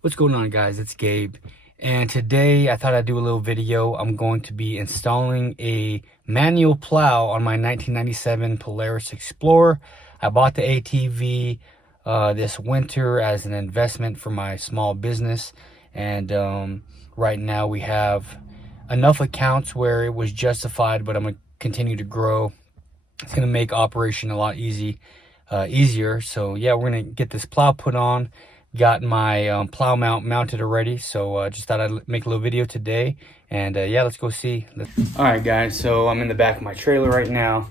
What's going on, guys? It's Gabe, and today I thought I'd do a little video. I'm going to be installing a manual plow on my 1997 Polaris Explorer. I bought the ATV this winter as an investment for my small business, and right now we have enough accounts where it was justified, but I'm going to continue to grow. It's going to make operation a lot easier. So yeah, we're going to get this plow put on. Got my plow mount mounted already, so just thought I'd make a little video today, and yeah, let's go see. All right, guys, so I'm in the back of my trailer right now,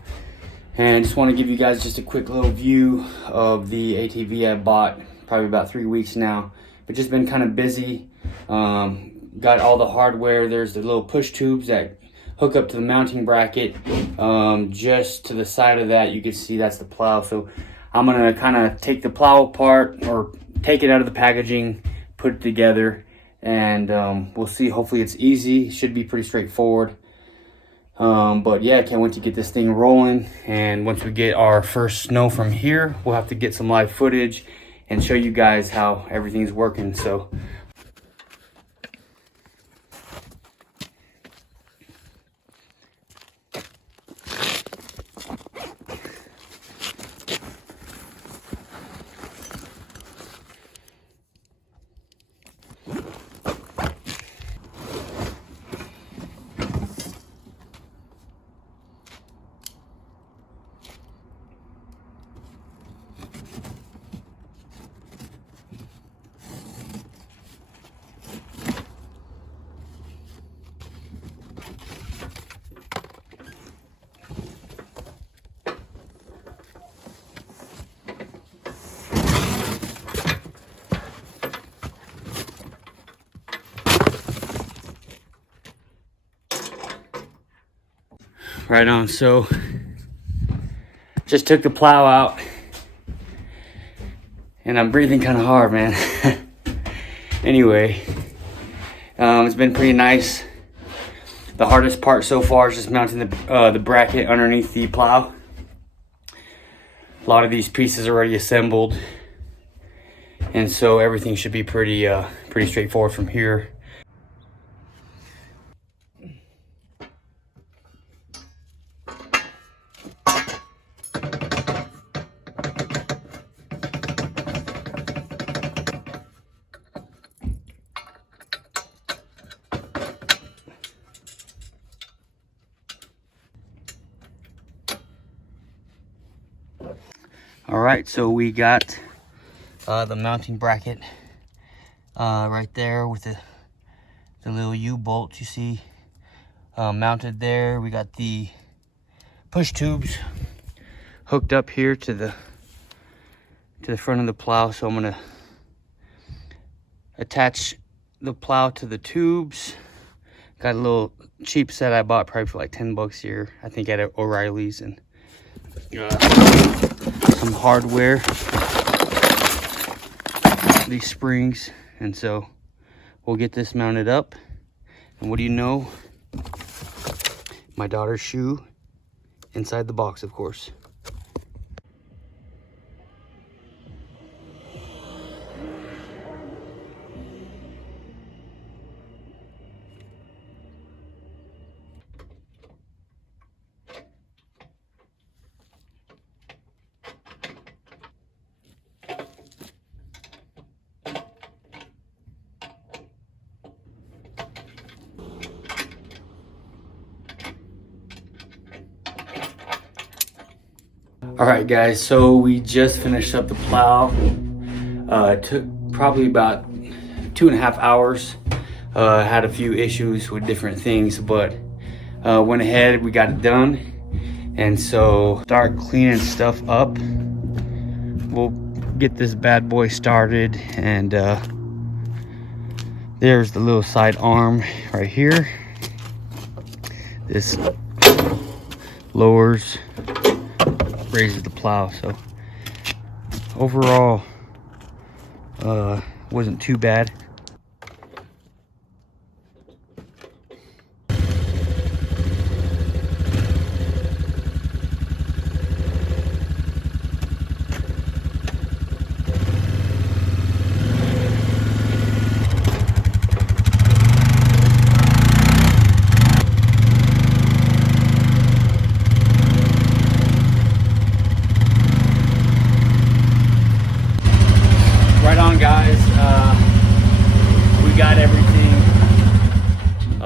and just want to give you guys just a quick little view of the ATV I bought probably about 3 weeks now, but just been kind of busy. Got all the hardware. There's the little push tubes that hook up to the mounting bracket. Just to the side of that, you can see that's the plow. So I'm gonna kind of take the plow apart, or take it out of the packaging, put it together, and we'll see. Hopefully it's easy. It should be pretty straightforward. But yeah, I can't wait to get this thing rolling. And once we get our first snow from here, we'll have to get some live footage and show you guys how everything's working. So right on. So just took the plow out, and I'm breathing kind of hard, man. Anyway, it's been pretty nice. The hardest part so far is just mounting the bracket underneath the plow. A lot of these pieces are already assembled, and so everything should be pretty straightforward from here. All right, so we got the mounting bracket right there with the little U-bolt you see mounted there. We got the push tubes hooked up here to the front of the plow. So I'm gonna attach the plow to the tubes. Got a little cheap set I bought probably for like 10 bucks here, I think, at O'Reilly's, and some hardware, these springs, and so we'll get this mounted up. And what do you know, my daughter's shoe inside the box, of course. All right, guys, so we just finished up the plow. It took probably about 2.5 hours. Had a few issues with different things, but went ahead, we got it done. And so start cleaning stuff up. We'll get this bad boy started, and there's the little side arm right here. This lowers, raises the plow. So overall wasn't too bad.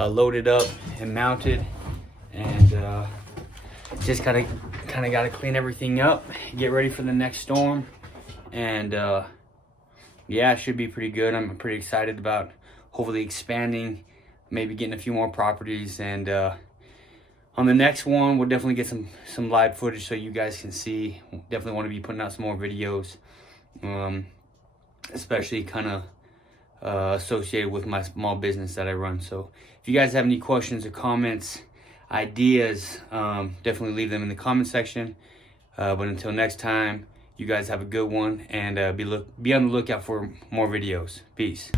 loaded up and mounted, and just kind of got to clean everything up, get ready for the next storm, and yeah, it should be pretty good. I'm pretty excited about hopefully expanding, maybe getting a few more properties, and on the next one we'll definitely get some live footage so you guys can see. Definitely want to be putting out some more videos, especially kind of associated with my small business that I run. So if you guys have any questions or comments, ideas, definitely leave them in the comment section. But until next time, you guys have a good one, and be on the lookout for more videos. Peace.